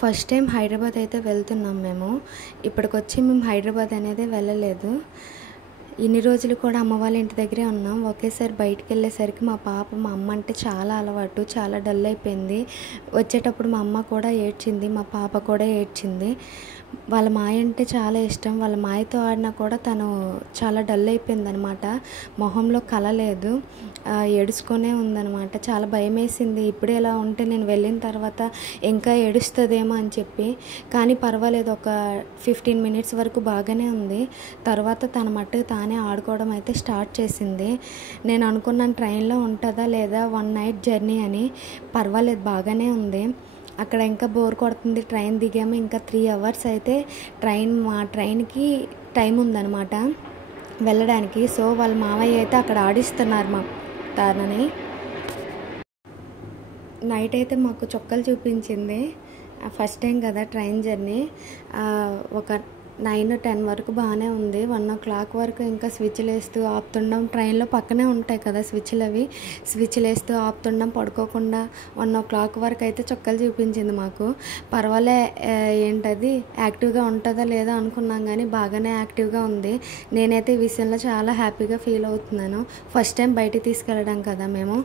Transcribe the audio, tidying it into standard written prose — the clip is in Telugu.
ఫస్ట్ టైం హైదరాబాద్ అయితే వెళ్తున్నాం మేము. ఇప్పటికొచ్చి మేము హైదరాబాద్ అనేది వెళ్ళలేదు. ఇన్ని రోజులు కూడా అమ్మ వాళ్ళ ఇంటి దగ్గరే ఉన్నాం. ఒకేసారి బయటికెళ్ళేసరికి మా అమ్మ అంటే చాలా అలవాటు, చాలా డల్ అయిపోయింది. వచ్చేటప్పుడు మా అమ్మ కూడా ఏడ్చింది, మా పాప కూడా ఏడ్చింది. వాళ్ళ మాయ అంటే చాలా ఇష్టం. వాళ్ళ మాయతో ఆడినా కూడా తను చాలా డల్ అయిపోయిందనమాట. మొహంలో కళ లేదు, ఏడుచుకొనే ఉందనమాట. చాలా భయం వేసింది, ఇప్పుడే ఇలా ఉంటే నేను వెళ్ళిన తర్వాత ఇంకా ఏడుస్తుందేమో అని చెప్పి. కానీ పర్వాలేదు, ఒక 15 మినిట్స్ వరకు బాగానే ఉంది. తర్వాత తన మట్టుకు తానే ఆడుకోవడం అయితే స్టార్ట్ చేసింది. నేను అనుకున్నాను ట్రైన్లో ఉంటుందా లేదా, 1 నైట్ జర్నీ అని. పర్వాలేదు, బాగానే ఉంది. అక్కడ ఇంకా బోర్ కొడుతుంది. ట్రైన్ దిగాము, ఇంకా 3 అవర్స్ అయితే మా ట్రైన్కి టైం ఉందన్నమాట వెళ్ళడానికి. సో వాళ్ళ మావయ్య అయితే అక్కడ ఆడిస్తున్నారు మా తనని. నైట్ అయితే మాకు చొక్కలు చూపించింది. ఫస్ట్ టైం కదా ట్రైన్ జర్నీ. ఒక 9-10 వరకు బాగానే ఉంది. 1 o'clock వరకు ఇంకా స్విచ్లు వేస్తూ ఆపుతుండం. ట్రైన్లో పక్కనే ఉంటాయి కదా స్విచ్లు, అవి స్విచ్లు వేస్తూ ఆపుతుండం పడుకోకుండా. 1 o'clock వరకు అయితే చొక్కలు చూపించింది మాకు. పర్వాలే, ఏంటది యాక్టివ్గా ఉంటుందా లేదా అనుకున్నాం, కానీ బాగానే యాక్టివ్గా ఉంది. నేనైతే ఈ విషయంలో చాలా హ్యాపీగా ఫీల్ అవుతున్నాను. ఫస్ట్ టైం బయటికి తీసుకెళ్ళడం కదా మేము.